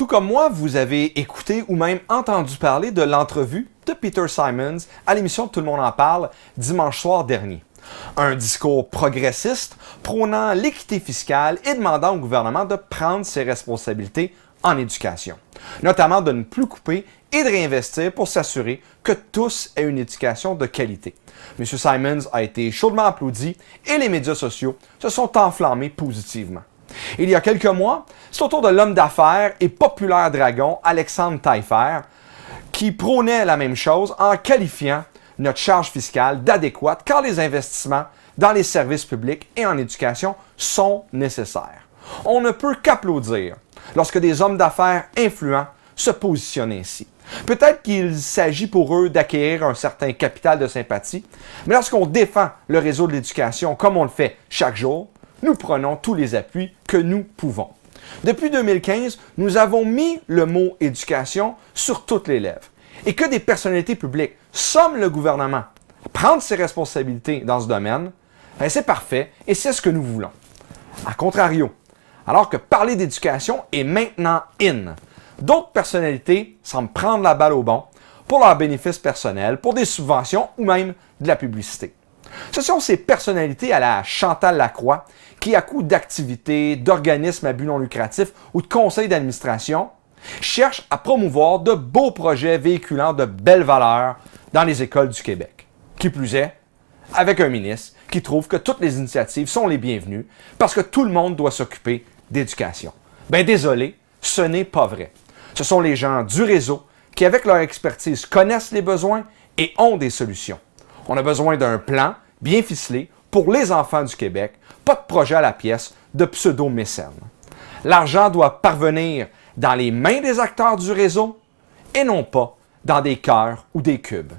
Tout comme moi, vous avez écouté ou même entendu parler de l'entrevue de Peter Simons à l'émission Tout le monde en parle dimanche soir dernier. Un discours progressiste prônant l'équité fiscale et demandant au gouvernement de prendre ses responsabilités en éducation, notamment de ne plus couper et de réinvestir pour s'assurer que tous aient une éducation de qualité. M. Simons a été chaudement applaudi et les médias sociaux se sont enflammés positivement. Il y a quelques mois, c'est au tour de l'homme d'affaires et populaire dragon Alexandre Taillefer qui prônait la même chose en qualifiant notre charge fiscale d'adéquate car les investissements dans les services publics et en éducation sont nécessaires. On ne peut qu'applaudir lorsque des hommes d'affaires influents se positionnent ainsi. Peut-être qu'il s'agit pour eux d'acquérir un certain capital de sympathie, mais lorsqu'on défend le réseau de l'éducation comme on le fait chaque jour, nous prenons tous les appuis que nous pouvons. Depuis 2015, nous avons mis le mot éducation sur toutes les lèvres. Et que des personnalités publiques somment le gouvernement à prendre ses responsabilités dans ce domaine, c'est parfait et c'est ce que nous voulons. A contrario, alors que parler d'éducation est maintenant in, d'autres personnalités semblent prendre la balle au bon pour leurs bénéfices personnels, pour des subventions ou même de la publicité. Ce sont ces personnalités à la Chantal Lacroix qui, à coup d'activités, d'organismes à but non lucratif ou de conseils d'administration, cherchent à promouvoir de beaux projets véhiculant de belles valeurs dans les écoles du Québec. Qui plus est, avec un ministre qui trouve que toutes les initiatives sont les bienvenues parce que tout le monde doit s'occuper d'éducation. Ben désolé, ce n'est pas vrai. Ce sont les gens du réseau qui, avec leur expertise, connaissent les besoins et ont des solutions. On a besoin d'un plan bien ficelé pour les enfants du Québec, pas de projet à la pièce de pseudo-mécènes. L'argent doit parvenir dans les mains des acteurs du réseau et non pas dans des cœurs ou des cubes.